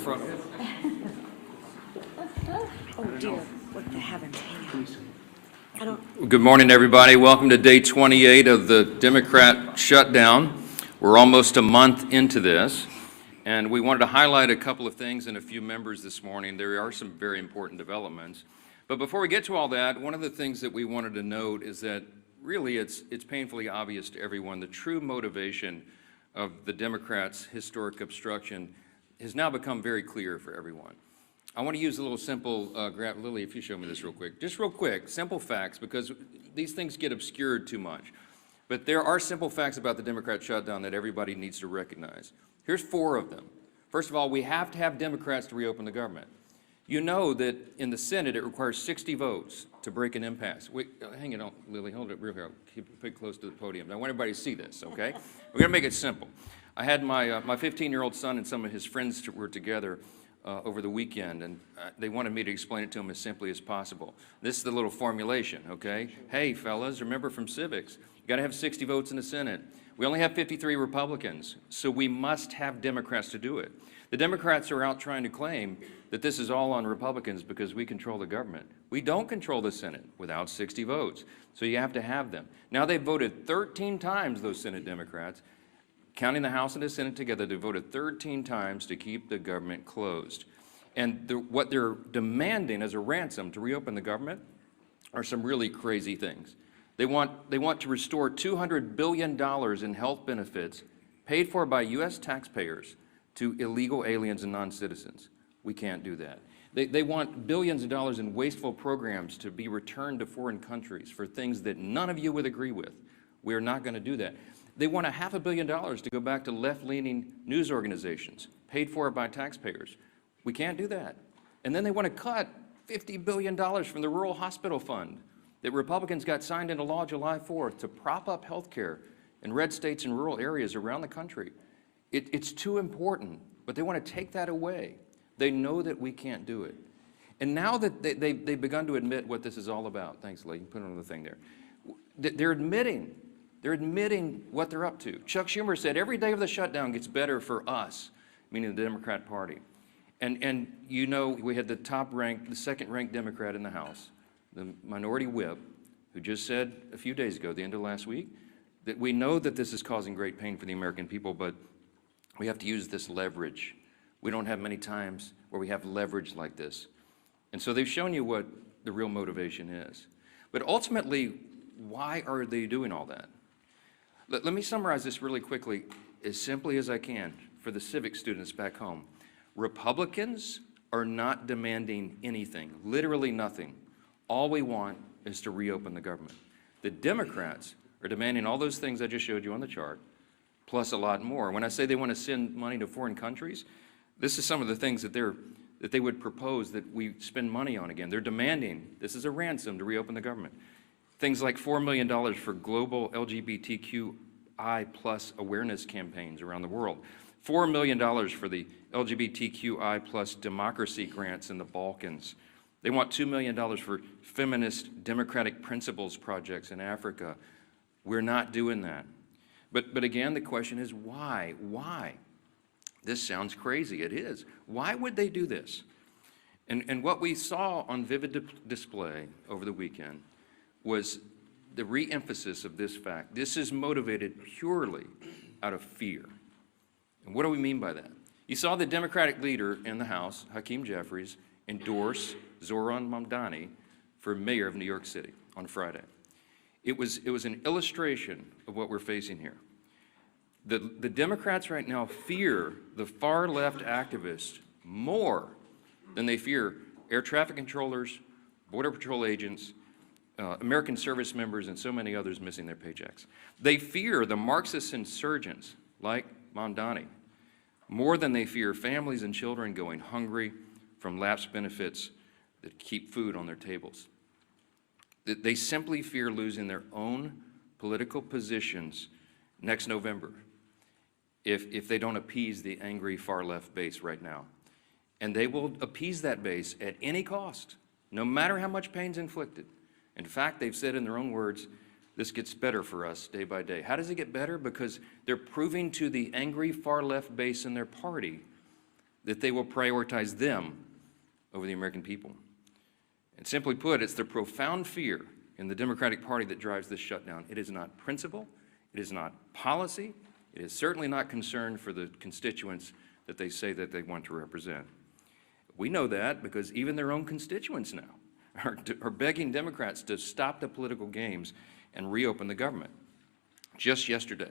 front. Oh dear, what the heavens, hang on. Good morning, everybody. Welcome to day 28 of the Democrat shutdown. We're almost a month into this, and we wanted to highlight a couple of things and a few members this morning. There are some very important developments. But before we get to all that, one of the things that we wanted to note is that really it's painfully obvious to everyone the true motivation of the Democrats' historic obstruction has now become very clear for everyone. I want to use a little simple, Lily, if you show me this real quick. Just real quick, simple facts, because these things get obscured too much. But there are simple facts about the Democrat shutdown that everybody needs to recognize. Here's 4 of them. First of all, we have to have Democrats to reopen the government. You know that in the Senate it requires 60 votes to break an impasse. Hang it on, Lily, hold it real here. Keep it close to the podium. I want everybody to see this, okay? We're going to make it simple. I had my 15-year-old son and some of his friends were together over the weekend, and they wanted me to explain it to them as simply as possible. This is the little formulation, okay? Hey, fellas, remember from civics, you got to have 60 votes in the Senate. We only have 53 Republicans, so we must have Democrats to do it. The Democrats are out trying to claim that this is all on Republicans because we control the government. We don't control the Senate without 60 votes, so you have to have them. Now they've voted 13 times, those Senate Democrats, counting the House and the Senate together, they voted 13 times to keep the government closed. And what they're demanding as a ransom to reopen the government are some really crazy things. They want to restore $200 billion in health benefits paid for by U.S. taxpayers to illegal aliens and non-citizens. We can't do that. They want billions of dollars in wasteful programs to be returned to foreign countries for things that none of you would agree with. We're not going to do that. They want $500 million to go back to left-leaning news organizations paid for by taxpayers. We can't do that. And then they want to cut $50 billion from the Rural Hospital Fund that Republicans got signed into law July 4th to prop up health care in red states and rural areas around the country. It's too important, but they want to take that away. They know that we can't do it. And now that they've begun to admit what this is all about, thanks, Lee, put another thing there. They're admitting what they're up to. Chuck Schumer said every day of the shutdown gets better for us, meaning the Democrat Party. And you know, we had the second-ranked Democrat in the House, the minority whip, who just said a few days ago, the end of last week, that we know that this is causing great pain for the American people, but we have to use this leverage. We don't have many times where we have leverage like this. And so they've shown you what the real motivation is. But ultimately, why are they doing all that? Let me summarize this really quickly, as simply as I can, for the civic students back home. Republicans are not demanding anything, literally nothing. All we want is to reopen the government. The Democrats are demanding all those things I just showed you on the chart, plus a lot more. When I say they want to send money to foreign countries, this is some of the things that they would propose that we spend money on again. They're demanding, this is a ransom to reopen the government. Things like $4 million for global LGBTQI plus awareness campaigns around the world. $4 million for the LGBTQI plus democracy grants in the Balkans. They want $2 million for feminist democratic principles projects in Africa. We're not doing that. But again, the question is why? Why? This sounds crazy. It is. Why would they do this? And what we saw on vivid display over the weekend was the re-emphasis of this fact. This is motivated purely out of fear. And what do we mean by that? You saw the Democratic leader in the House, Hakeem Jeffries, endorse Zohran Mamdani for mayor of New York City on Friday. It was an illustration of what we're facing here. The Democrats right now fear the far-left activists more than they fear air traffic controllers, Border Patrol agents, American service members, and so many others missing their paychecks. They fear the Marxist insurgents like Mamdani more than they fear families and children going hungry from lapsed benefits that keep food on their tables. They simply fear losing their own political positions next November if they don't appease the angry far-left base right now. And they will appease that base at any cost, no matter how much pain's inflicted. In fact, they've said in their own words, this gets better for us day by day. How does it get better? Because they're proving to the angry far-left base in their party that they will prioritize them over the American people. And simply put, it's the profound fear in the Democratic Party that drives this shutdown. It is not principle, it is not policy, it is certainly not concern for the constituents that they say that they want to represent. We know that because even their own constituents now are begging Democrats to stop the political games and reopen the government. Just yesterday,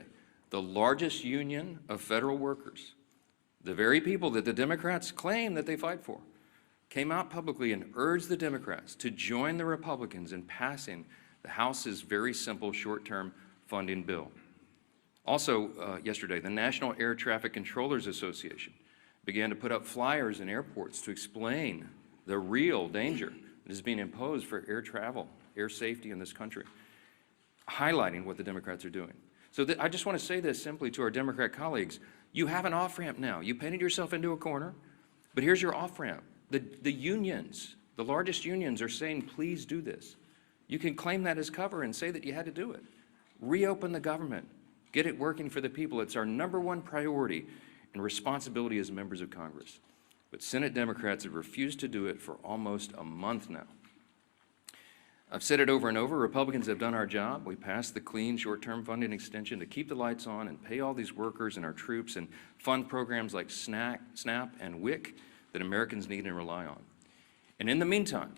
the largest union of federal workers, the very people that the Democrats claim that they fight for, came out publicly and urged the Democrats to join the Republicans in passing the House's very simple short-term funding bill. Also yesterday, the National Air Traffic Controllers Association began to put up flyers in airports to explain the real danger that is being imposed for air travel, air safety in this country, highlighting what the Democrats are doing. So I just want to say this simply to our Democrat colleagues. You have an off-ramp now. You painted yourself into a corner, but here's your off-ramp. The unions, the largest unions are saying, please do this. You can claim that as cover and say that you had to do it. Reopen the government. Get it working for the people. It's our #1 priority and responsibility as members of Congress. But Senate Democrats have refused to do it for almost a month now. I've said it over and over, Republicans have done our job. We passed the clean short-term funding extension to keep the lights on and pay all these workers and our troops and fund programs like SNAP and WIC that Americans need and rely on. And in the meantime,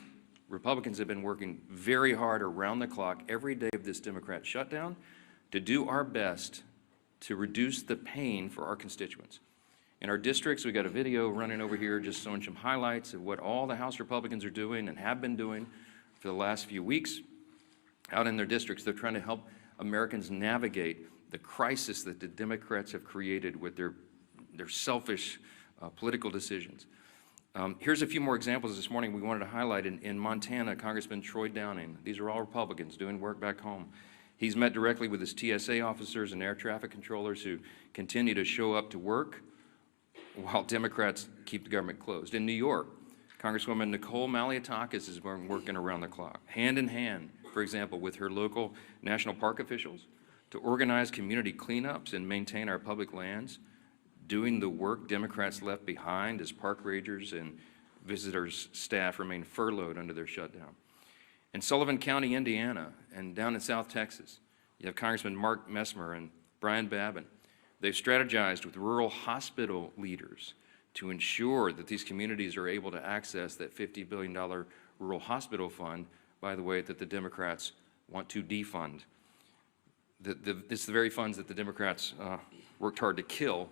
Republicans have been working very hard around the clock every day of this Democrat shutdown to do our best to reduce the pain for our constituents. In our districts, we've got a video running over here just showing some highlights of what all the House Republicans are doing and have been doing for the last few weeks. Out in their districts, they're trying to help Americans navigate the crisis that the Democrats have created with their selfish political decisions. Here's a few more examples this morning we wanted to highlight. In Montana, Congressman Troy Downing, these are all Republicans doing work back home. He's met directly with his TSA officers and air traffic controllers who continue to show up to work while Democrats keep the government closed. In New York, Congresswoman Nicole Malliotakis has been working around the clock, hand in hand, for example, with her local national park officials to organize community cleanups and maintain our public lands, doing the work Democrats left behind as park rangers and visitors' staff remain furloughed under their shutdown. In Sullivan County, Indiana, and down in South Texas, you have Congressman Mark Messmer and Brian Babin. They've strategized with rural hospital leaders to ensure that these communities are able to access that $50 billion rural hospital fund, by the way, that the Democrats want to defund. It's the very funds that the Democrats worked hard to kill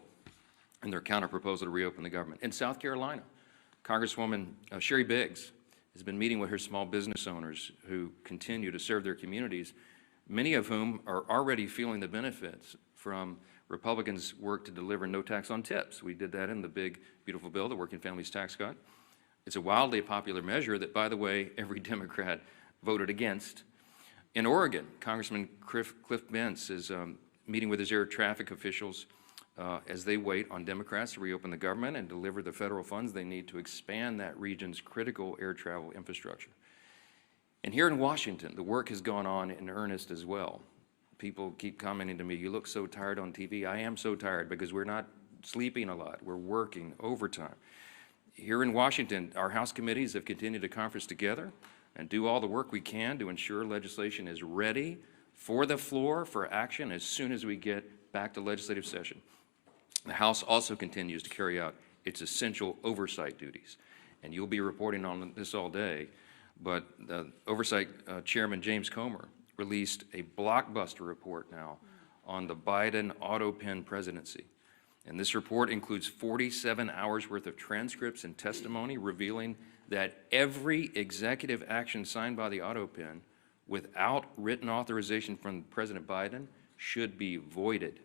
in their counter-proposal to reopen the government. In South Carolina, Congresswoman Sherry Biggs has been meeting with her small business owners who continue to serve their communities, many of whom are already feeling the benefits from Republicans' work to deliver no tax on tips. We did that in the big, beautiful bill, the Working Families Tax Cut. It's a wildly popular measure that, by the way, every Democrat voted against. In Oregon, Congressman Cliff Bentz is meeting with his air traffic officials as they wait on Democrats to reopen the government and deliver the federal funds they need to expand that region's critical air travel infrastructure. And here in Washington, the work has gone on in earnest as well. People keep commenting to me, you look so tired on TV. I am so tired because we're not sleeping a lot. We're working overtime. Here in Washington, our House committees have continued to conference together and do all the work we can to ensure legislation is ready for the floor for action as soon as we get back to legislative session. The House also continues to carry out its essential oversight duties. And you'll be reporting on this all day, but the Oversight Chairman James Comer released a blockbuster report now on the Biden auto pen presidency. And this report includes 47 hours worth of transcripts and testimony revealing that every executive action signed by the auto pen without written authorization from President Biden should be voided.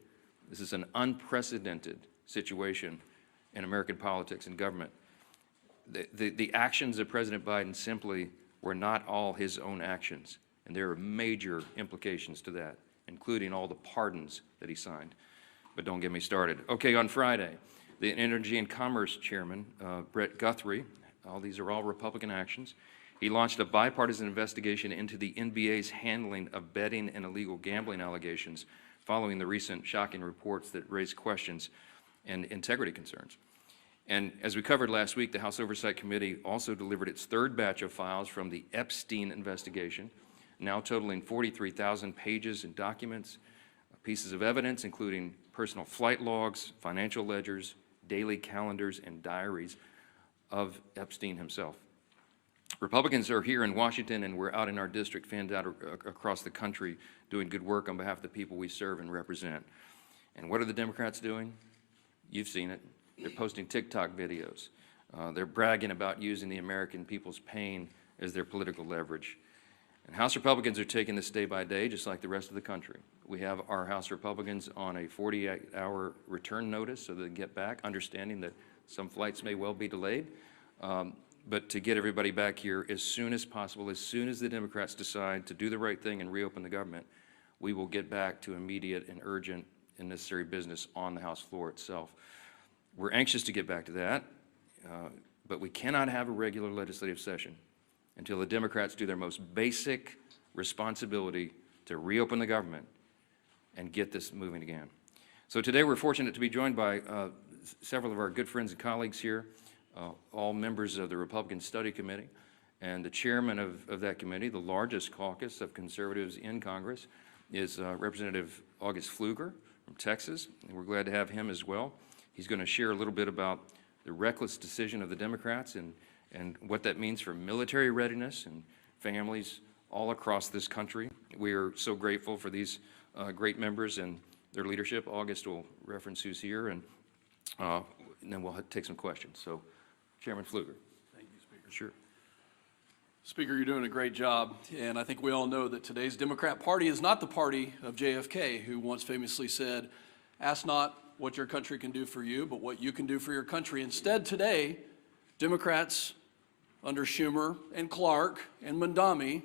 This is an unprecedented situation in American politics and government. The actions of President Biden simply were not all his own actions, and there are major implications to that, including all the pardons that he signed. But don't get me started. Okay, on Friday, the Energy and Commerce Chairman, Brett Guthrie, these are all Republican actions, he launched a bipartisan investigation into the NBA's handling of betting and illegal gambling allegations following the recent shocking reports that raised questions and integrity concerns. And as we covered last week, the House Oversight Committee also delivered its third batch of files from the Epstein investigation, now totaling 43,000 pages and documents, pieces of evidence, including personal flight logs, financial ledgers, daily calendars, and diaries of Epstein himself. Republicans are here in Washington, and we're out in our district, fanned out across the country, doing good work on behalf of the people we serve and represent. And what are the Democrats doing? You've seen it. They're posting TikTok videos. They're bragging about using the American people's pain as their political leverage. And House Republicans are taking this day by day, just like the rest of the country. We have our House Republicans on a 48-hour return notice so they can get back, understanding that some flights may well be delayed. But to get everybody back here as soon as possible, as soon as the Democrats decide to do the right thing and reopen the government, we will get back to immediate and urgent and necessary business on the House floor itself. We're anxious to get back to that, but we cannot have a regular legislative session until the Democrats do their most basic responsibility to reopen the government and get this moving again. So today we're fortunate to be joined by several of our good friends and colleagues here, all members of the Republican Study Committee, and the chairman of that committee, the largest caucus of conservatives in Congress, is Representative August Pfluger from Texas, and we're glad to have him as well. He's going to share a little bit about the reckless decision of the Democrats and what that means for military readiness and families all across this country. We are so grateful for these great members and their leadership. August will reference who's here, and then we'll take some questions. So, Chairman Pfluger. Thank you, Speaker. Sure. Speaker, you're doing a great job, and I think we all know that today's Democrat Party is not the party of JFK, who once famously said, "Ask not what your country can do for you, but what you can do for your country." Instead, today, Democrats under Schumer and Clark and Mondami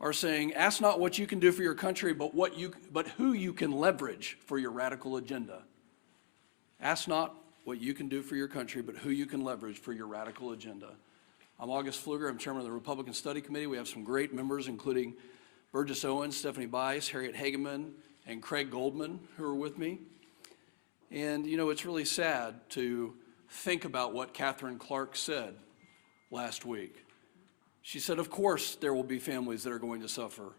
are saying, "Ask not what you can do for your country, but who you can leverage for your radical agenda." Ask not what you can do for your country, but who you can leverage for your radical agenda. I'm August Pfluger. I'm chairman of the Republican Study Committee. We have some great members, including Burgess Owens, Stephanie Bice, Harriet Hageman, and Craig Goldman, who are with me. And, you know, it's really sad to think about what Catherine Clark said last week. She said, of course, there will be families that are going to suffer,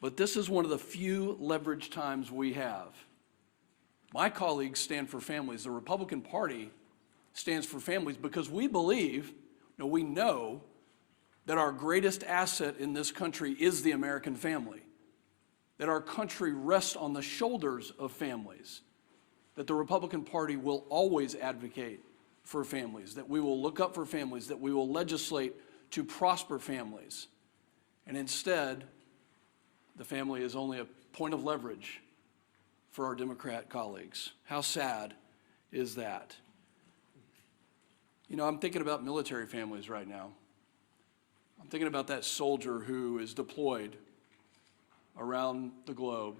but this is one of the few leverage times we have. My colleagues stand for families. The Republican Party stands for families because we believe, we know that our greatest asset in this country is the American family, that our country rests on the shoulders of families, that the Republican Party will always advocate for families, that we will look up for families, that we will legislate to prosper families. And instead, the family is only a point of leverage for our Democrat colleagues. How sad is that? You know, I'm thinking about military families right now. I'm thinking about that soldier who is deployed around the globe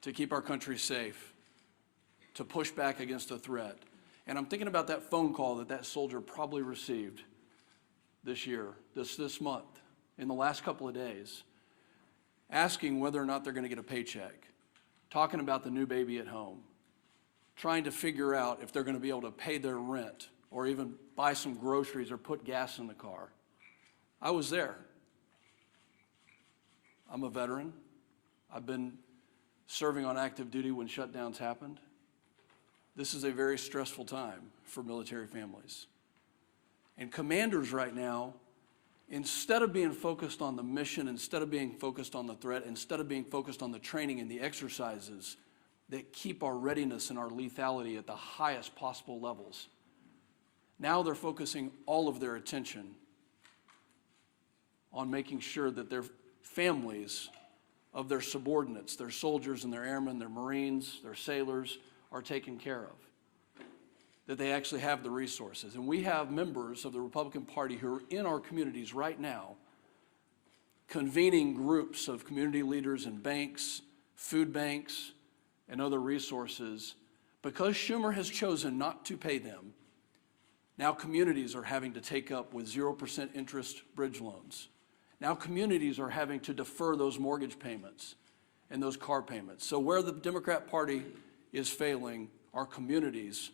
to keep our country safe, to push back against a threat. And I'm thinking about that phone call that soldier probably received this year, this month, in the last couple of days, asking whether or not they're going to get a paycheck, talking about the new baby at home, trying to figure out if they're going to be able to pay their rent or even buy some groceries or put gas in the car. I was there. I'm a veteran. I've been serving on active duty when shutdowns happened. This is a very stressful time for military families. And commanders right now, instead of being focused on the mission, instead of being focused on the threat, instead of being focused on the training and the exercises that keep our readiness and our lethality at the highest possible levels, now they're focusing all of their attention on making sure that their families of their subordinates, their soldiers and their airmen, their Marines, their sailors, are taken care of, that they actually have the resources. And we have members of the Republican Party who are in our communities right now convening groups of community leaders and banks, food banks, and other resources. Because Schumer has chosen not to pay them, now communities are having to take up with 0% interest bridge loans. Now communities are having to defer those mortgage payments and those car payments. So where the Democrat Party is failing, our communities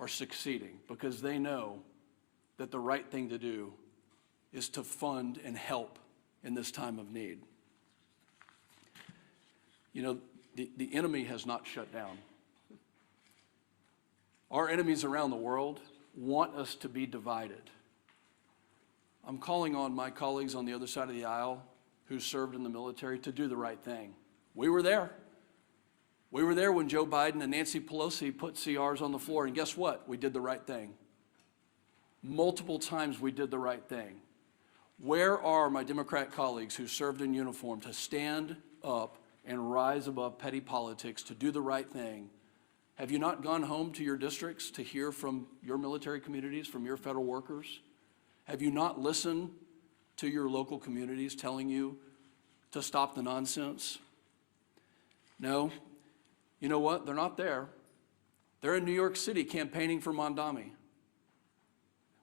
are succeeding because they know that the right thing to do is to fund and help in this time of need. You know, the enemy has not shut down. Our enemies around the world want us to be divided. I'm calling on my colleagues on the other side of the aisle who served in the military to do the right thing. We were there. We were there when Joe Biden and Nancy Pelosi put CRs on the floor, and guess what? We did the right thing. Multiple times we did the right thing. Where are my Democrat colleagues who served in uniform to stand up and rise above petty politics to do the right thing? Have you not gone home to your districts to hear from your military communities, from your federal workers? Have you not listened to your local communities telling you to stop the nonsense? No. You know what? They're not there. They're in New York City campaigning for Mondami.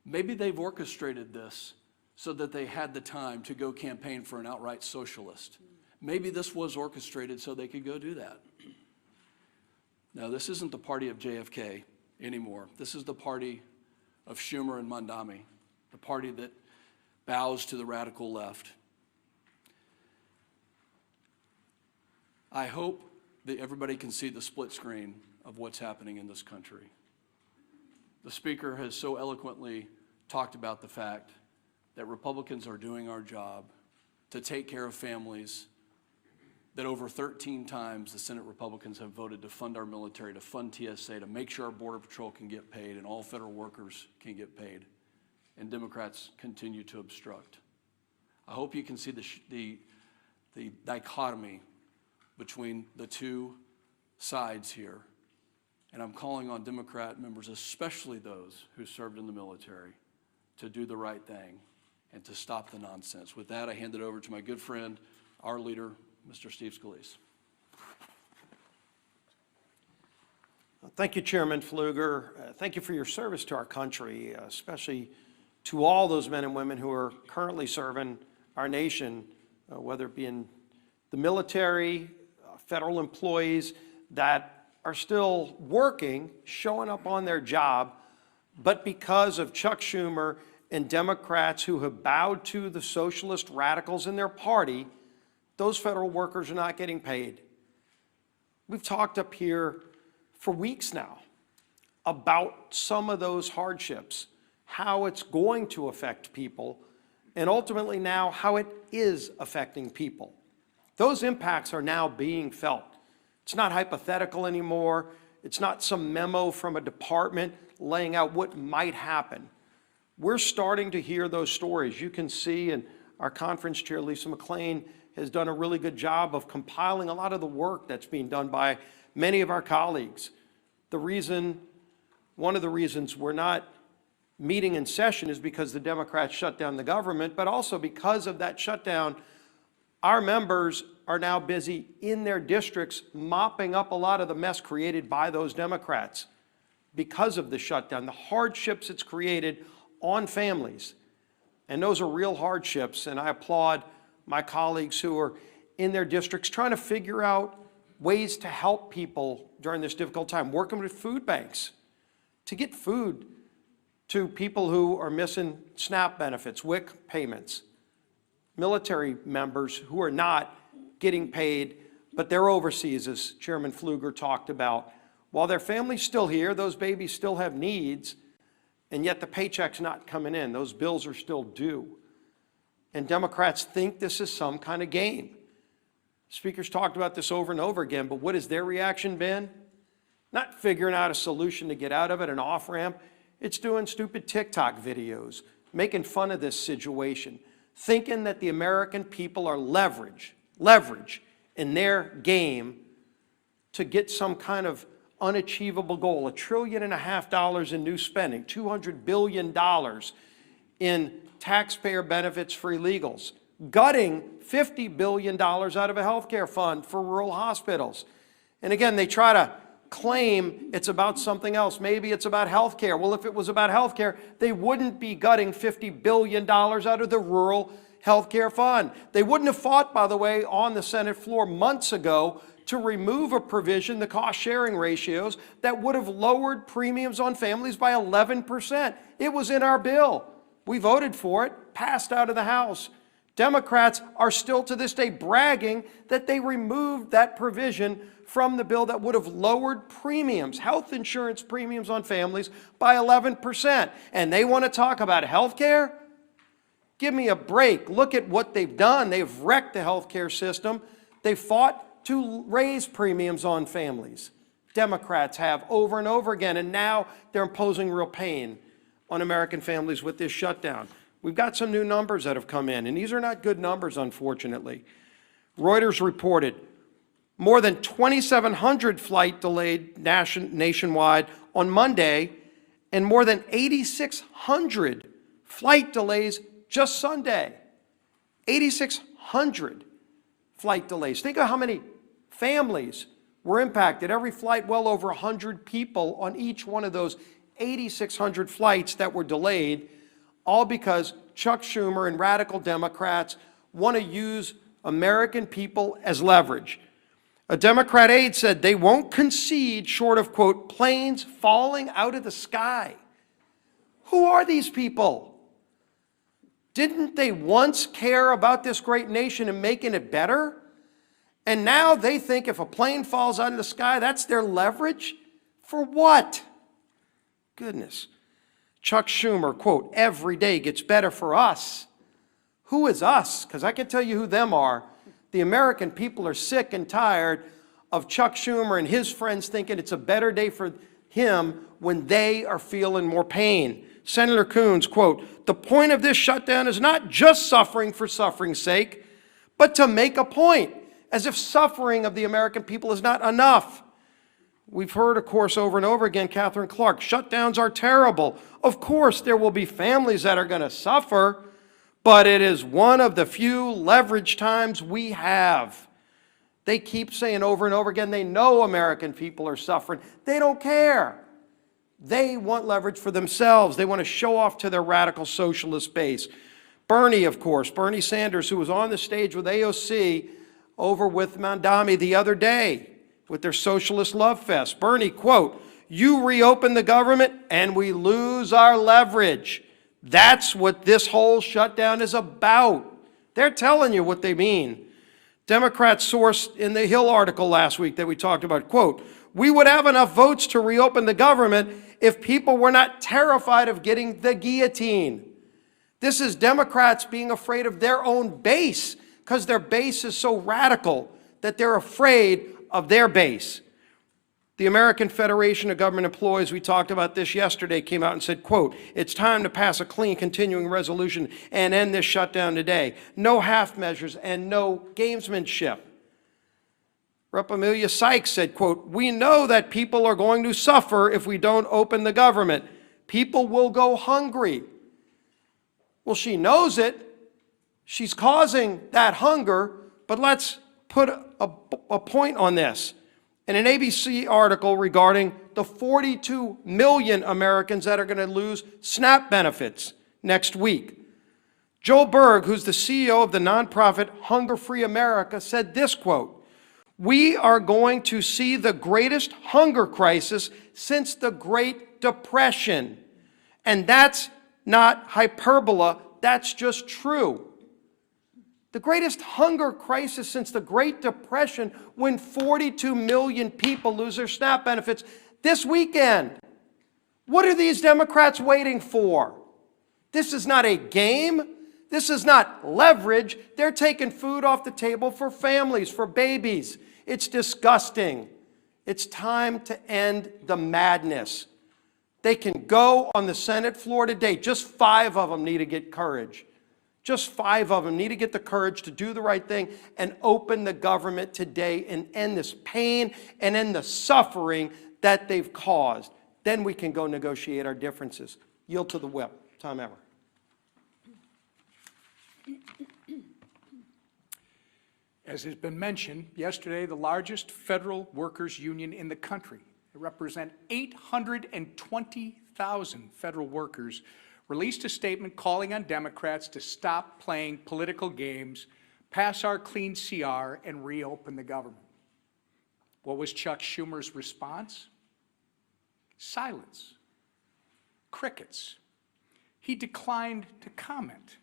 Maybe they've orchestrated this so that they had the time to go campaign for an outright socialist. Maybe this was orchestrated so they could go do that. No, this isn't the party of JFK anymore. This is the party of Schumer and Mondami, the party that bows to the radical left. I hope that everybody can see the split screen of what's happening in this country. The speaker has so eloquently talked about the fact that Republicans are doing our job to take care of families, that over 13 times the Senate Republicans have voted to fund our military, to fund TSA, to make sure our Border Patrol can get paid and all federal workers can get paid, and Democrats continue to obstruct. I hope you can see the dichotomy between the two sides here. And I'm calling on Democrat members, especially those who served in the military, to do the right thing and to stop the nonsense. With that, I hand it over to my good friend, our leader, Mr. Steve Scalise. Thank you, Chairman Pfluger. Thank you for your service to our country, especially to all those men and women who are currently serving our nation, whether it be in the military, federal employees that are still working, showing up on their job, but because of Chuck Schumer and Democrats who have bowed to the socialist radicals in their party, those federal workers are not getting paid. We've talked up here for weeks now about some of those hardships, how it's going to affect people, and ultimately now how it is affecting people. Those impacts are now being felt. It's not hypothetical anymore. It's not some memo from a department laying out what might happen. We're starting to hear those stories. You can see, and our conference chair, Lisa McClain, has done a really good job of compiling a lot of the work that's being done by many of our colleagues. One of the reasons we're not meeting in session is because the Democrats shut down the government, but also because of that shutdown, our members are now busy in their districts mopping up a lot of the mess created by those Democrats because of the shutdown, the hardships it's created on families. And those are real hardships, and I applaud my colleagues who are in their districts trying to figure out ways to help people during this difficult time, working with food banks to get food to people who are missing SNAP benefits, WIC payments, military members who are not getting paid, but they're overseas, as Chairman Pfluger talked about. While their family's still here, those babies still have needs, and yet the paycheck's not coming in. Those bills are still due. And Democrats think this is some kind of game. Speakers talked about this over and over again, but what has their reaction been? Not figuring out a solution to get out of it, an off-ramp. It's doing stupid TikTok videos, making fun of this situation, thinking that the American people are leverage in their game to get some kind of unachievable goal, $1.5 trillion in new spending, $200 billion in taxpayer benefits for illegals, gutting $50 billion out of a healthcare fund for rural hospitals. And again, they try to claim it's about something else. Maybe it's about healthcare. Well, if it was about healthcare, they wouldn't be gutting $50 billion out of the rural healthcare fund. They wouldn't have fought, by the way, on the Senate floor months ago to remove a provision, the cost-sharing ratios, that would have lowered premiums on families by 11%. It was in our bill. We voted for it, passed out of the House. Democrats are still to this day bragging that they removed that provision from the bill that would have lowered premiums, health insurance premiums on families by 11%. And they want to talk about health care? Give me a break. Look at what they've done. They've wrecked the health care system. They fought to raise premiums on families. Democrats have over and over again, and now they're imposing real pain on American families with this shutdown. We've got some new numbers that have come in, and these are not good numbers, unfortunately. Reuters reported more than 2,700 flight delayed nationwide on Monday, and more than 8,600 flight delays just Sunday. 8,600 flight delays. Think of how many families were impacted. Every flight, well over 100 people on each one of those 8,600 flights that were delayed, all because Chuck Schumer and radical Democrats want to use American people as leverage. A Democrat aide said they won't concede short of, quote, planes falling out of the sky. Who are these people? Didn't they once care about this great nation and making it better? And now they think if a plane falls out of the sky, that's their leverage? For what? Goodness. Chuck Schumer, quote, every day gets better for us. Who is us? Because I can tell you who them are. The American people are sick and tired of Chuck Schumer and his friends thinking it's a better day for him when they are feeling more pain. Senator Coons, quote, the point of this shutdown is not just suffering for suffering's sake, but to make a point, as if suffering of the American people is not enough. We've heard, of course, over and over again, Catherine Clark, shutdowns are terrible. Of course, there will be families that are going to suffer, but it is one of the few leverage times we have. They keep saying over and over again, they know American people are suffering. They don't care. They want leverage for themselves. They want to show off to their radical socialist base. Bernie, of course, Bernie Sanders, who was on the stage with AOC over with Mandami the other day with their socialist love fest. Bernie, quote, you reopen the government and we lose our leverage. That's what this whole shutdown is about. They're telling you what they mean. Democrats source in the Hill article last week that we talked about, quote, we would have enough votes to reopen the government if people were not terrified of getting the guillotine. This is Democrats being afraid of their own base because their base is so radical that they're afraid of their base. The American Federation of Government Employees, we talked about this yesterday, came out and said, quote, it's time to pass a clean continuing resolution and end this shutdown today. No half measures and no gamesmanship. Rep. Amelia Sykes said, quote, we know that people are going to suffer if we don't open the government. People will go hungry. Well, she knows it. She's causing that hunger, but let's put a point on this. In an ABC article regarding the 42 million Americans that are going to lose SNAP benefits next week, Joel Berg, who's the CEO of the nonprofit Hunger Free America, said this, quote, we are going to see the greatest hunger crisis since the Great Depression. And that's not hyperbole, that's just true. The greatest hunger crisis since the Great Depression, when 42 million people lose their SNAP benefits this weekend. What are these Democrats waiting for? This is not a game. This is not leverage. They're taking food off the table for families, for babies. It's disgusting. It's time to end the madness. They can go on the Senate floor today. Just 5 of them need to get courage. Just 5 of them need to get the courage to do the right thing and open the government today and end this pain and end the suffering that they've caused. Then we can go negotiate our differences. Yield to the whip. Tom Emmer. As has been mentioned, yesterday, the largest federal workers union in the country, they represent 820,000 federal workers, released a statement calling on Democrats to stop playing political games, pass our clean CR, and reopen the government. What was Chuck Schumer's response? Silence. Crickets. He declined to comment.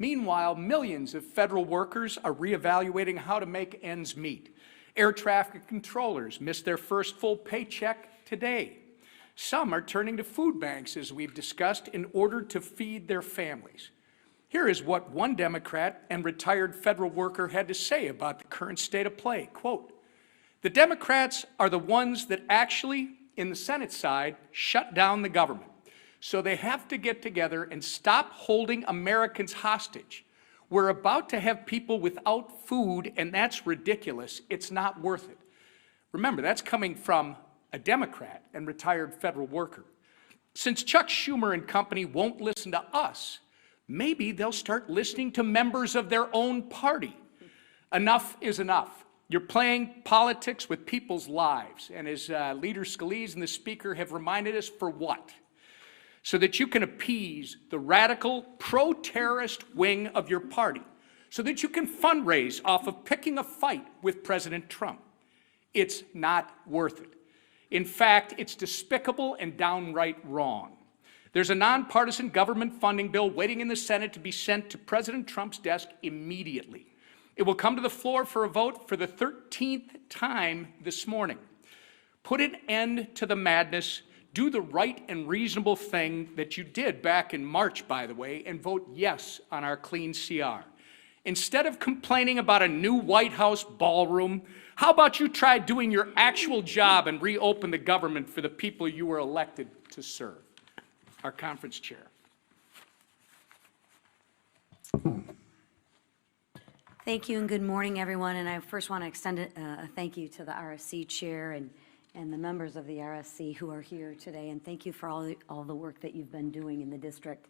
Meanwhile, millions of federal workers are reevaluating how to make ends meet. Air traffic controllers missed their first full paycheck today. Some are turning to food banks, as we've discussed, in order to feed their families. Here is what one Democrat and retired federal worker had to say about the current state of play. Quote, "The Democrats are the ones that actually, in the Senate side, shut down the government. So they have to get together and stop holding Americans hostage. We're about to have people without food, and that's ridiculous. It's not worth it." Remember, that's coming from a Democrat and retired federal worker. Since Chuck Schumer and company won't listen to us, maybe they'll start listening to members of their own party. Enough is enough. You're playing politics with people's lives, and as Leader Scalise and the Speaker have reminded us, for what? So that you can appease the radical, pro-terrorist wing of your party, so that you can fundraise off of picking a fight with President Trump. It's not worth it. In fact, it's despicable and downright wrong. There's a nonpartisan government funding bill waiting in the Senate to be sent to President Trump's desk immediately. It will come to the floor for a vote for the 13th time this morning. Put an end to the madness. Do the right and reasonable thing that you did back in March, by the way, and vote yes on our clean CR. Instead of complaining about a new White House ballroom, how about you try doing your actual job and reopen the government for the people you were elected to serve? Our conference chair. Thank you and good morning, everyone. And I first want to extend a thank you to the RSC chair and the members of the RSC who are here today. And thank you for all the work that you've been doing in the district.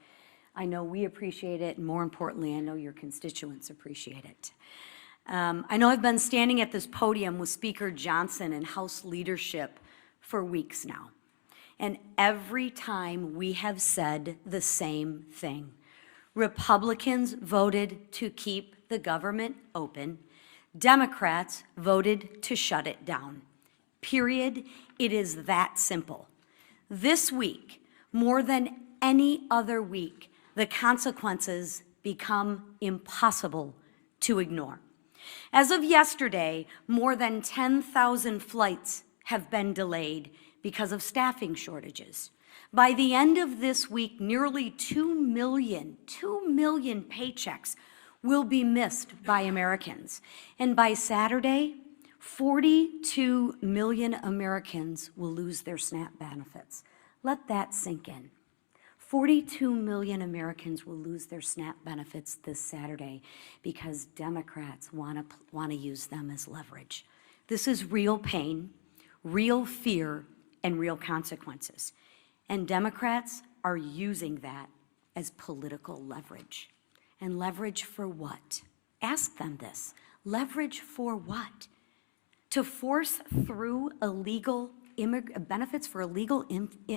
I know we appreciate it, and more importantly, I know your constituents appreciate it. I know I've been standing at this podium with Speaker Johnson and House leadership for weeks now. And every time we have said the same thing. Republicans voted to keep the government open. Democrats voted to shut it down. Period. It is that simple. This week, more than any other week, the consequences become impossible to ignore. As of yesterday, more than 10,000 flights have been delayed because of staffing shortages. By the end of this week, nearly 2 million paychecks will be missed by Americans. And by Saturday, 42 million Americans will lose their SNAP benefits. Let that sink in. 42 million Americans will lose their SNAP benefits this Saturday because Democrats want to use them as leverage. This is real pain, real fear, and real consequences. And Democrats are using that as political leverage. And leverage for what? Ask them this. Leverage for what? To force through illegal benefits for illegal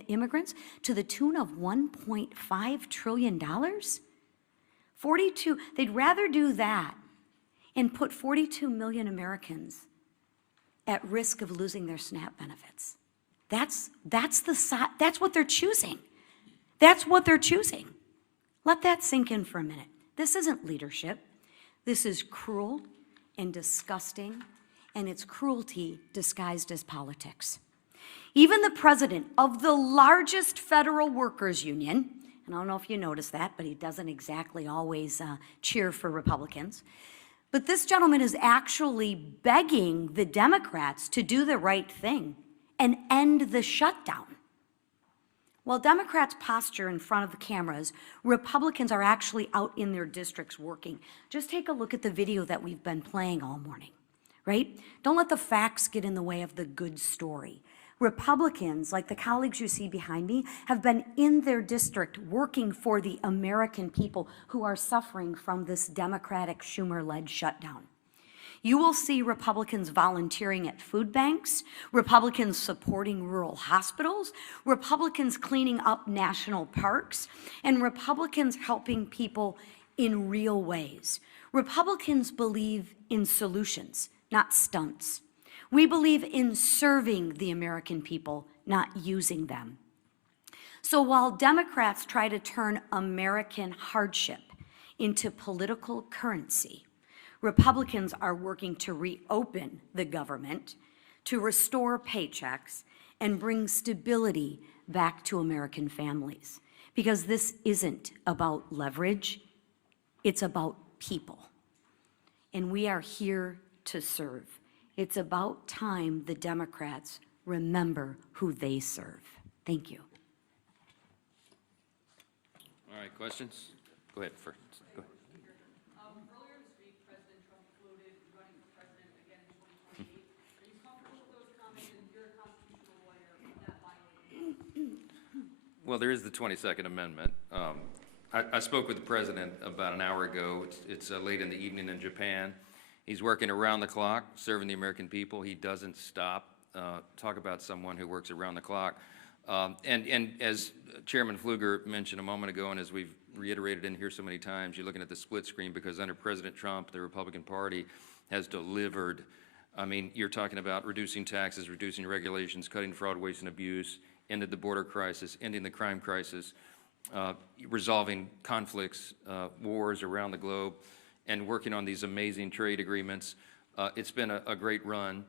immigrants to the tune of $1.5 trillion? 42, they'd rather do that and put 42 million Americans at risk of losing their SNAP benefits. That's what they're choosing. That's what they're choosing. Let that sink in for a minute. This isn't leadership. This is cruel and disgusting, and it's cruelty disguised as politics. Even the president of the largest federal workers union, and I don't know if you noticed that, but he doesn't exactly always cheer for Republicans, but this gentleman is actually begging the Democrats to do the right thing and end the shutdown. While Democrats posture in front of the cameras, Republicans are actually out in their districts working. Just take a look at the video that we've been playing all morning, right? Don't let the facts get in the way of the good story. Republicans, like the colleagues you see behind me, have been in their district working for the American people who are suffering from this Democratic Schumer-led shutdown. You will see Republicans volunteering at food banks, Republicans supporting rural hospitals, Republicans cleaning up national parks, and Republicans helping people in real ways. Republicans believe in solutions, not stunts. We believe in serving the American people, not using them. So while Democrats try to turn American hardship into political currency, Republicans are working to reopen the government, to restore paychecks, and bring stability back to American families. Because this isn't about leverage, it's about people. And we are here to serve. It's about time the Democrats remember who they serve. Thank you. All right, questions? Go ahead first. Go ahead. Earlier this week, President Trump floated running for president again in 2028. Are you comfortable with those comments, and you're a constitutional lawyer, would that violate? Well, there is the 22nd Amendment. I spoke with the president about an hour ago. It's late in the evening in Japan. He's working around the clock, serving the American people. He doesn't stop. Talk about someone who works around the clock. And as Chairman Pfluger mentioned a moment ago, and as we've reiterated in here so many times, you're looking at the split screen because under President Trump, the Republican Party has delivered. I mean, you're talking about reducing taxes, reducing regulations, cutting fraud, waste, and abuse, ended the border crisis, ending the crime crisis, resolving conflicts, wars around the globe, and working on these amazing trade agreements. It's been a great run.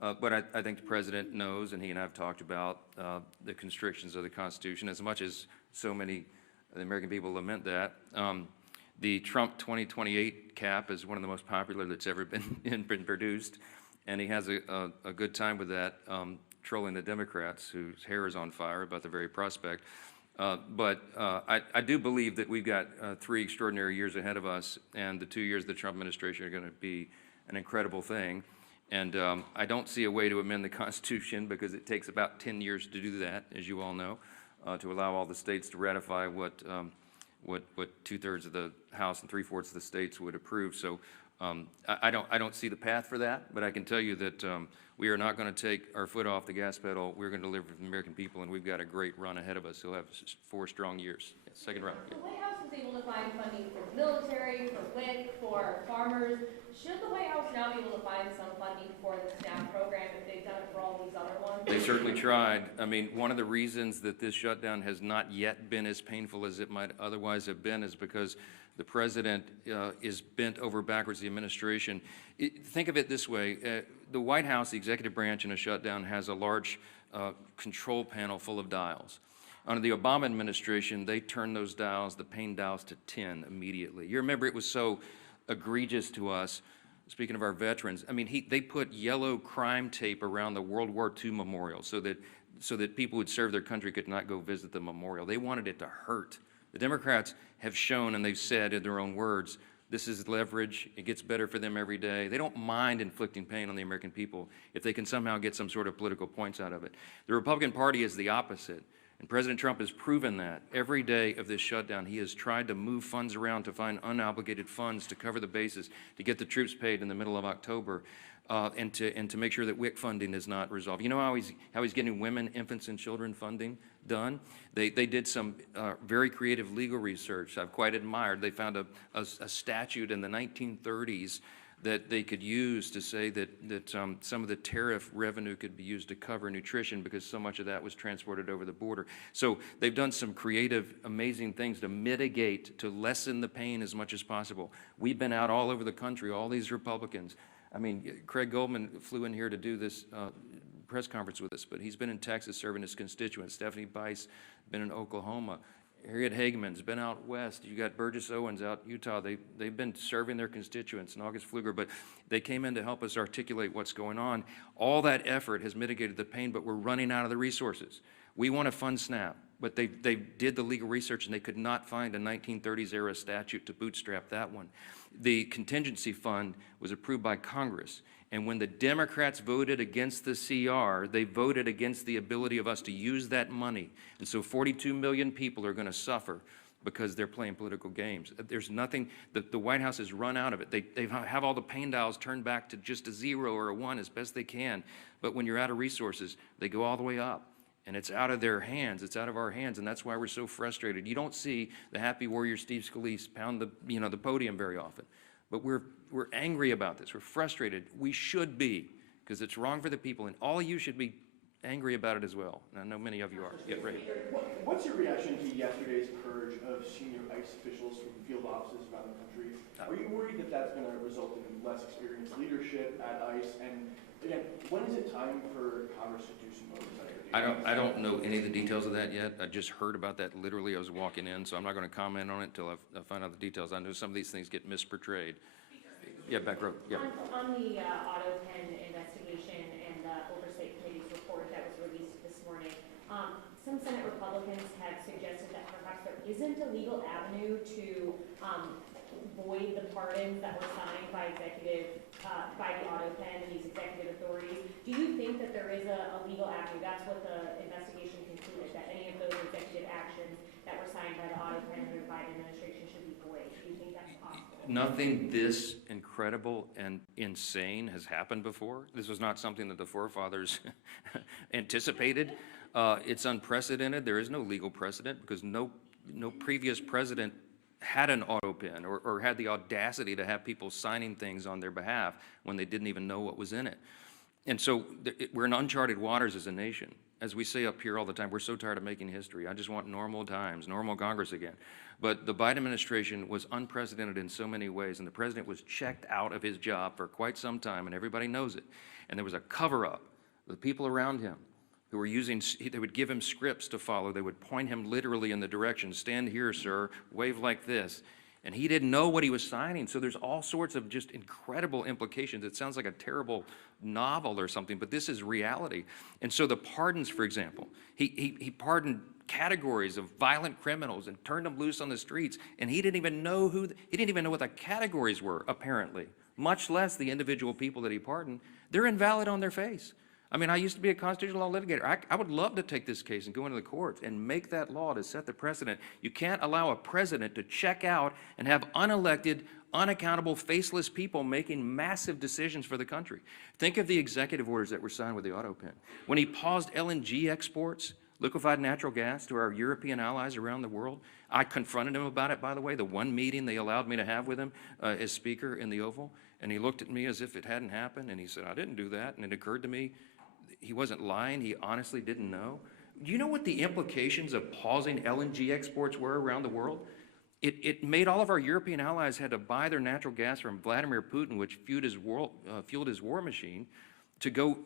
But I think the president knows, and he and I have talked about the constrictions of the Constitution, as much as so many of the American people lament that. The Trump 2028 cap is one of the most popular that's ever been produced, and he has a good time with that, trolling the Democrats whose hair is on fire about the very prospect. But I do believe that we've got 3 extraordinary years ahead of us, and the 2 years of the Trump administration are going to be an incredible thing. And I don't see a way to amend the Constitution because it takes about 10 years to do that, as you all know, to allow all the states to ratify what 2/3 of the House and 3/4 of the states would approve. So I don't see the path for that, but I can tell you that we are not going to take our foot off the gas pedal. We're going to deliver for the American people, and we've got a great run ahead of us. We'll have 4 strong years. Yeah, second round. The White House was able to find funding for the military, for WIC, for farmers. Should the White House now be able to find some funding for the SNAP program if they've done it for all these other ones? They certainly tried. I mean, one of the reasons that this shutdown has not yet been as painful as it might otherwise have been is because the president is bent over backwards, the administration. Think of it this way. The White House, the executive branch in a shutdown, has a large control panel full of dials. Under the Obama administration, they turned those dials, the pain dials, to 10 immediately. You remember it was so egregious to us, speaking of our veterans. I mean, they put yellow crime tape around the World War II memorial so that people who would serve their country could not go visit the memorial. They wanted it to hurt. The Democrats have shown, and they've said in their own words, this is leverage. It gets better for them every day. They don't mind inflicting pain on the American people if they can somehow get some sort of political points out of it. The Republican Party is the opposite. And President Trump has proven that. Every day of this shutdown, he has tried to move funds around to find unobligated funds to cover the bases, to get the troops paid in the middle of October, and to make sure that WIC funding is not resolved. You know how he's getting women, infants, and children funding done? They did some very creative legal research I've quite admired. They found a statute in the 1930s that they could use to say that some of the tariff revenue could be used to cover nutrition because so much of that was transported over the border. So they've done some creative, amazing things to mitigate, to lessen the pain as much as possible. We've been out all over the country, all these Republicans. I mean, Craig Goldman flew in here to do this press conference with us, but he's been in Texas serving his constituents. Stephanie Bice been in Oklahoma. Harriet Hageman's been out west. You got Burgess Owens out in Utah. They've been serving their constituents, and August Pfluger, but they came in to help us articulate what's going on. All that effort has mitigated the pain, but we're running out of the resources. We want to fund SNAP, but they did the legal research, and they could not find a 1930s era statute to bootstrap that one. The contingency fund was approved by Congress. And when the Democrats voted against the CR, they voted against the ability of us to use that money. And so 42 million people are going to suffer because they're playing political games. There's nothing, the White House has run out of it. They have all the pain dials turned back to just a 0 or a 1 as best they can. But when you're out of resources, they go all the way up. And it's out of their hands. It's out of our hands, and that's why we're so frustrated. You don't see the happy warrior Steve Scalise pound the podium very often. But we're angry about this. We're frustrated. We should be because it's wrong for the people, and all of you should be angry about it as well. And I know many of you are. Get ready. What's your reaction to yesterday's purge of senior ICE officials from field offices around the country? Are you worried that that's going to result in less experienced leadership at ICE? And again, when is it time for Congress to do some oversight? I don't know any of the details of that yet. I just heard about that literally. I was walking in, so I'm not going to comment on it until I find out the details. I know some of these things get misportrayed. Yeah, back row. Yeah. On the auto pen investigation and the Oversight Committee's report that was released this morning, some Senate Republicans have suggested that perhaps there isn't a legal avenue to void the pardons that were signed by by the auto pen and these executive authorities. Do you think that there is a legal avenue? That's what the investigation concluded, that any of those executive actions that were signed by the auto pen under the Biden administration should be void. Do you think that's possible? Nothing this incredible and insane has happened before. This was not something that the forefathers anticipated. It's unprecedented. There is no legal precedent because no previous president had an auto pen or had the audacity to have people signing things on their behalf when they didn't even know what was in it. And so we're in uncharted waters as a nation. As we say up here all the time, we're so tired of making history. I just want normal times, normal Congress again. But the Biden administration was unprecedented in so many ways, and the president was checked out of his job for quite some time, and everybody knows it. And there was a cover-up. The people around him who were they would give him scripts to follow. They would point him literally in the direction, stand here, sir, wave like this. And he didn't know what he was signing. So there's all sorts of just incredible implications. It sounds like a terrible novel or something, but this is reality. And so the pardons, for example, he pardoned categories of violent criminals and turned them loose on the streets. And he didn't even know what the categories were, apparently, much less the individual people that he pardoned. They're invalid on their face. I mean, I used to be a constitutional law litigator. I would love to take this case and go into the courts and make that law to set the precedent. You can't allow a president to check out and have unelected, unaccountable, faceless people making massive decisions for the country. Think of the executive orders that were signed with the auto pen. When he paused LNG exports, liquefied natural gas, to our European allies around the world, I confronted him about it, by the way, the one meeting they allowed me to have with him as Speaker in the Oval. And he looked at me as if it hadn't happened, and he said, I didn't do that. And it occurred to me, he wasn't lying. He honestly didn't know. Do you know what the implications of pausing LNG exports were around the world? It made all of our European allies had to buy their natural gas from Vladimir Putin, which fueled his war machine, to go,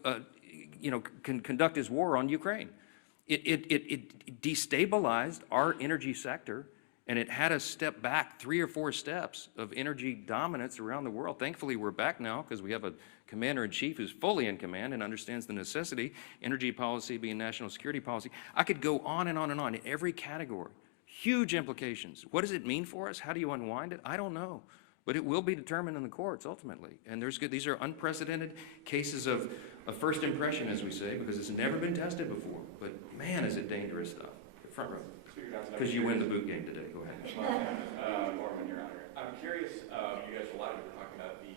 conduct his war on Ukraine. It destabilized our energy sector, and it had us step back 3 or 4 steps of energy dominance around the world. Thankfully, we're back now because we have a commander-in-chief who's fully in command and understands the necessity, energy policy being national security policy. I could go on and on and on in every category. Huge implications. What does it mean for us? How do you unwind it? I don't know. But it will be determined in the courts ultimately. And these are unprecedented cases of first impression, as we say, because it's never been tested before. But man, is it dangerous stuff. Front row. Because you win the boot game today. Go ahead. Norman, Your Honor. I'm curious, you guys, a lot of you were talking about the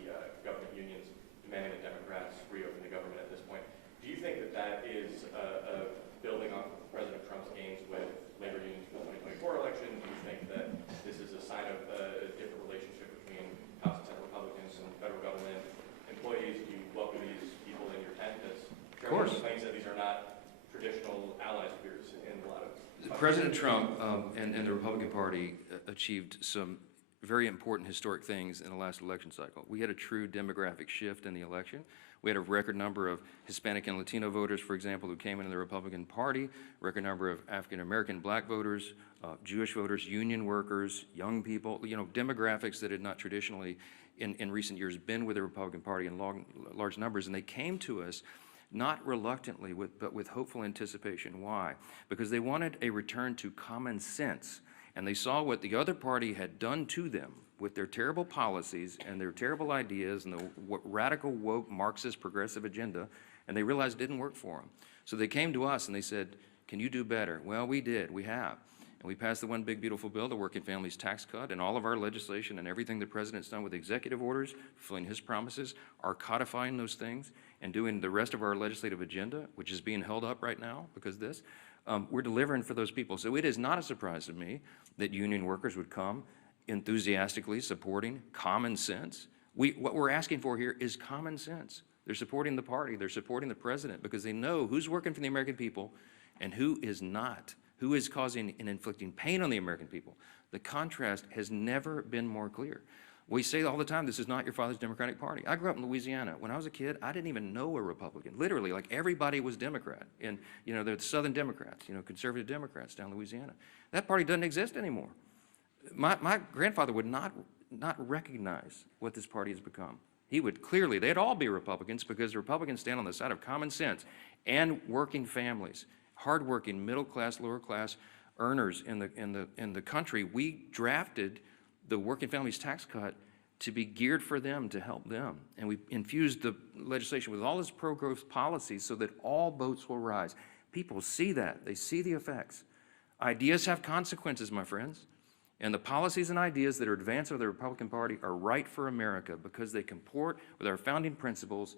government unions demanding that Democrats reopen the government at this point. Do you think that that is building off of President Trump's gains with labor unions for the 2024 election? Do you think that this is a sign of a different relationship between House and Senate Republicans and federal government employees? Do you welcome these people in your tent? Of course. Claims that these are not traditional allies of yours in a lot of... President Trump and the Republican Party achieved some very important historic things in the last election cycle. We had a true demographic shift in the election. We had a record number of Hispanic and Latino voters, for example, who came into the Republican Party, record number of African-American black voters, Jewish voters, union workers, young people, demographics that had not traditionally in recent years been with the Republican Party in large numbers, and they came to us not reluctantly, but with hopeful anticipation. Why? Because they wanted a return to common sense, and they saw what the other party had done to them with their terrible policies and their terrible ideas and the radical, woke, Marxist, progressive agenda, and they realized it didn't work for them. So they came to us and they said, can you do better? Well, we did. We have. And we passed the One Big Beautiful Bill, the Working Families Tax Cut, and all of our legislation and everything the president's done with executive orders, fulfilling his promises, are codifying those things and doing the rest of our legislative agenda, which is being held up right now because of this. We're delivering for those people. So it is not a surprise to me that union workers would come enthusiastically supporting common sense. What we're asking for here is common sense. They're supporting the party. They're supporting the president because they know who's working for the American people and who is not, who is causing and inflicting pain on the American people. The contrast has never been more clear. We say all the time, this is not your father's Democratic Party. I grew up in Louisiana. When I was a kid, I didn't even know a Republican. Literally, like everybody was Democrat. And, you know, they're the Southern Democrats, you know, conservative Democrats down in Louisiana. That party doesn't exist anymore. My grandfather would not recognize what this party has become. He would clearly, they'd all be Republicans because the Republicans stand on the side of common sense and working families, hardworking, middle class, lower class earners in the country. We drafted the working families tax cut to be geared for them, to help them. And we infused the legislation with all its pro-growth policies so that all boats will rise. People see that. They see the effects. Ideas have consequences, my friends. And the policies and ideas that are advanced by the Republican Party are right for America because they comport with our founding principles,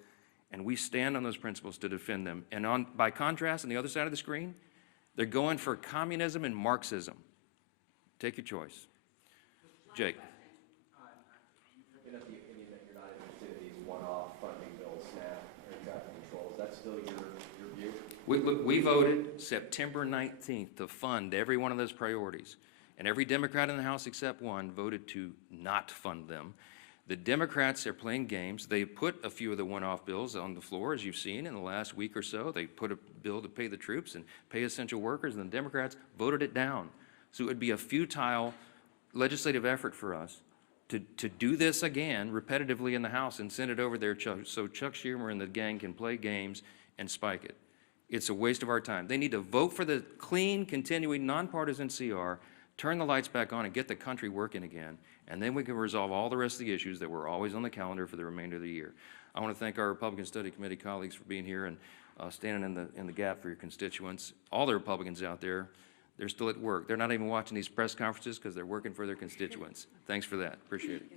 and we stand on those principles to defend them. And by contrast, on the other side of the screen, they're going for communism and Marxism. Take your choice. Jake. You've taken up the opinion that you're not interested in these one-off funding bills, SNAP, air traffic control. Is that still your view? Look, we voted September 19th to fund every one of those priorities. And every Democrat in the House except one voted to not fund them. The Democrats are playing games. They put a few of the one-off bills on the floor, as you've seen in the last week or so. They put a bill to pay the troops and pay essential workers, and the Democrats voted it down. So it would be a futile legislative effort for us to do this again repetitively in the House and send it over there so Chuck Schumer and the gang can play games and spike it. It's a waste of our time. They need to vote for the clean, continuing, nonpartisan CR, turn the lights back on and get the country working again, and then we can resolve all the rest of the issues that were always on the calendar for the remainder of the year. I want to thank our Republican Study Committee colleagues for being here and standing in the gap for your constituents. All the Republicans out there, they're still at work. They're not even watching these press conferences because they're working for their constituents. Thanks for that. Appreciate it.